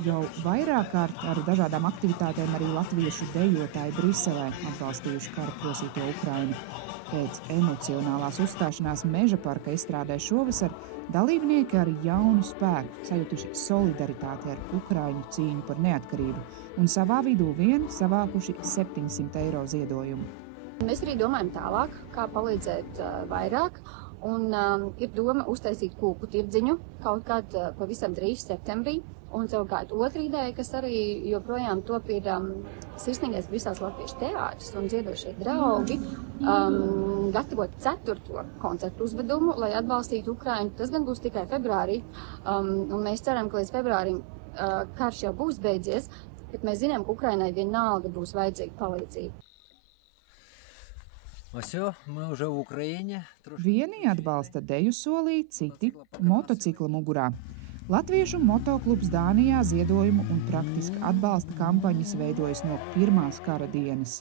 Jau vairāk kārt ar dažādām aktivitātēm arī latviešu dejotāji Briselē atbalstījuši kara prosīto Ukrainu. Pēc emocionālās uzstāšanās Meža parka izstrādē šovasar dalībnieki ar jaunu spēku sajutuši solidaritāti ar Ukraiņu cīņu par neatkarību un savā vidū vien savākuši 700 eiro ziedojumu. Mēs arī domājam tālāk, kā palīdzēt vairāk. Un ir doma uztaisīt kūku tirdziņu kaut kad pavisam drīz septembrī. Un savukārt otra ideja, kas arī joprojām top, ir Sirsnīgais Brisels Latviešu teātris un Dziedošie draugi gatavot 4. koncertu uzvedumu, lai atbalstītu Ukrainu. Tas gan būs tikai februārī, un mēs ceram, ka līdz februārim karš jau būs beidzies, bet mēs zinām, ka Ukrainai vienalga būs vajadzīga palīdzība. Vieni atbalsta deju solī, citi motocikla mugurā. Latviešu motoklubs Dānijā ziedojumu un praktiski atbalsta kampaņas veidojas no pirmās kara dienas.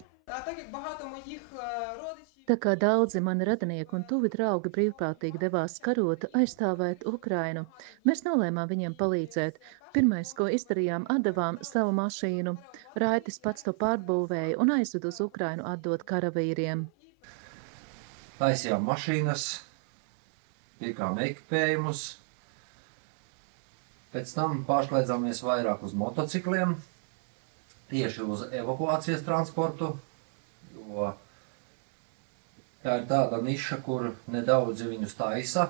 Tā kā daudzi mani radinieki un tuvi draugi brīvprātīgi devās karot, aizstāvēt Ukrainu, mēs nolēmām viņiem palīdzēt. Pirmais, ko izdarījām, atdevām savu mašīnu. Raitis pats to pārbūvēja un aizved uz Ukrainu atdot karavīriem. Taisījām mašīnas, pirkām ekipējumus, pēc tam pārslēdzāmies vairāk uz motocikliem, tieši uz evakuācijas transportu, jo tā ir tāda niša, kur nedaudzi viņus taisa.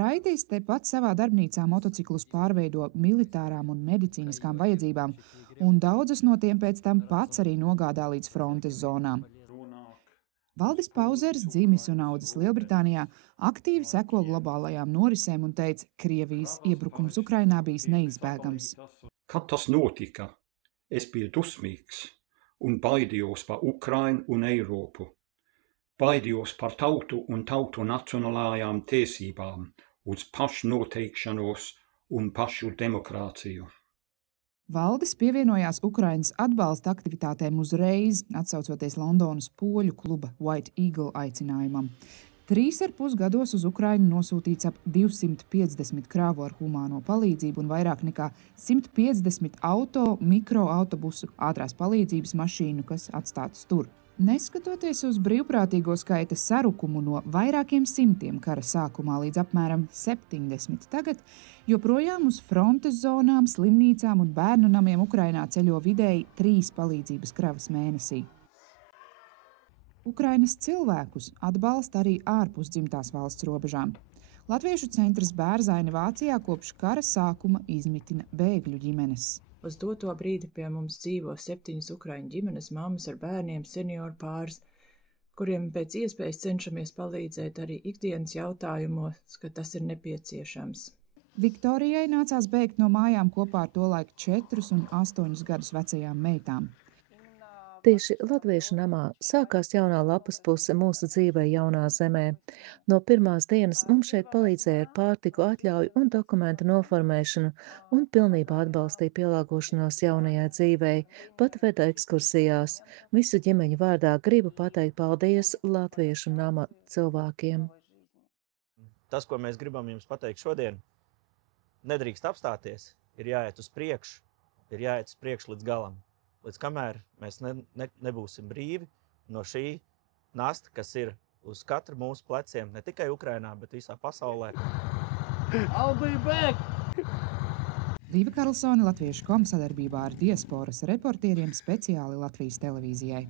Raitis tepat savā darbnīcā motociklus pārveido militārām un medicīniskām vajadzībām, un daudzas no tiem pēc tam pats arī nogādā līdz frontes zonām. Valdis Pauzers, dzimis un audzis Lielbritānijā, aktīvi seko globālajām norisēm un teica, Krievijas iebrukums Ukrainā bijis neizbēgams. Kad tas notika, es biju dusmīgs un baidījos par Ukrainu un Eiropu. Baidījos par tautu un tautu nacionālajām tiesībām uz pašnoteikšanos un pašu demokrātiju. Valdis pievienojās Ukrainas atbalsta aktivitātēm uzreiz, atsaucoties Londonas poļu kluba White Eagle aicinājumam. 3,5 gados uz Ukrainu nosūtīts ap 250 krāvu ar humāno palīdzību un vairāk nekā 150 mikroautobusu ātrās palīdzības mašīnu, kas atstātas tur. Neskatoties uz brīvprātīgo skaita sarukumu no vairākiem simtiem kara sākumā līdz apmēram 70 tagad, joprojām uz frontes zonām, slimnīcām un bērnu namiem Ukrainā ceļo vidēji 3 palīdzības kravas mēnesī. Ukrainas cilvēkus atbalsta arī ārpus dzimtās valsts robežām. Latviešu centrs Bērzaini Vācijā kopš kara sākuma izmitina bēgļu ģimenes. Uz doto brīdi pie mums dzīvo 7 ukraiņu ģimenes, mammas ar bērniem, senioru pāris, kuriem pēc iespējas cenšamies palīdzēt arī ikdienas jautājumos, ka tas ir nepieciešams. Viktorijai nācās bēgt no mājām kopā ar tolaik 4 un 8 gadus vecajām meitām. Tieši Latviešu namā sākās jaunā lapas puse mūsu dzīvē jaunā zemē. No pirmās dienas mums šeit palīdzēja ar pārtiku, atļauju un dokumentu noformēšanu un pilnībā atbalstīja pielāgošanos jaunajai dzīvei, pat veda ekskursijās. Visu ģimeņu vārdā gribu pateikt paldies Latviešu nama cilvēkiem. Tas, ko mēs gribam jums pateikt šodien, nedrīkst apstāties, ir jāiet uz priekšu līdz galam. Līdz kamēr mēs nebūsim brīvi no šī nasta, kas ir uz katru mūsu pleciem, ne tikai Ukrainā, bet visā pasaulē. I'll be back! Līva Karlsone, Latviešu.com sadarbībā ar diasporas reportieriem speciāli Latvijas televīzijai.